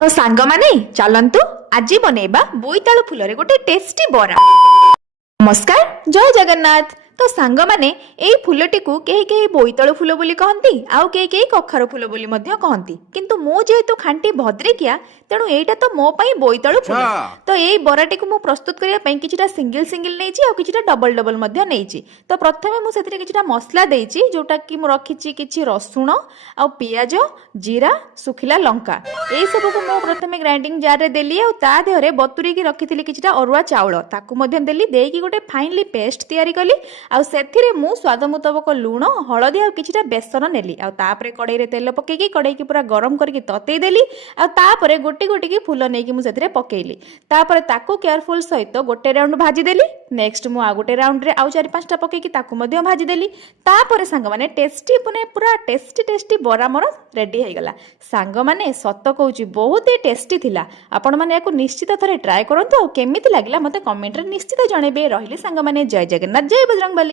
तो सांग माने चलंतु आज बनेबा बोईतालु फुलरे गोटे टेस्टी बरा। नमस्कार, जय जगन्नाथ। तो सांग माने एई फुलटी को केही केही बोईतालु फुल बोली कहंती आउ केही केही कखार फुल बोली मध्य कहंती, किंतु मो जेहेतु खांटी भद्रिकिया तेणु एटा तो मो पई बोईतालु फुल। तो एई बराटी को मु प्रस्तुत करिया पई किछिटा सिंगल सिंगल नेइची आ किछिटा डबल डबल मध्य नेइची। तो प्रथमे मु सेथिरे किछिटा मसला देइची जोटा कि मु रखिची किछि रसुण आ पियाज जीरा सुखिला लंका एई सब को मु प्रथमे ग्राइंडिंग जार रे देली आ ता देहरे बतुरी की रखिथिली किछिटा अरुआ चाउल ताकू मध्य देली देकी गोटे फाइनली पेस्ट तयारी कली आ सेथिरे मु स्वाद मुताबक लूण हळदी आ किछिटा बेसन नेली आ तापरे कड़ाई रे तेल पकेकी कड़ाई की पूरा गरम करके ततेई देली आ तापरे गोटी गोटी की फूल नेकी मु सेथिरे पकेइली तापरे ताकू केयरफुल सहित गोटे राउंड भाजी देली। नेक्स्ट मु आ गोटे राउंड रे आउ 4-5टा पकेकी ताकू मध्य भाजी देली। तापरे सांग माने टेस्टी पुने पूरा टेस्टी टेस्टी बरा मोर रेडी हे गला। सांग माने सत कहूची बहुत ही टेस्टी थिला। आपण माने याको निश्चित थरे ट्राई करंतु आ केमिति लागिला मते कमेंट रे निश्चित जणेबे। रहिली सांग माने जय जगन्नाथ जय बजरंग।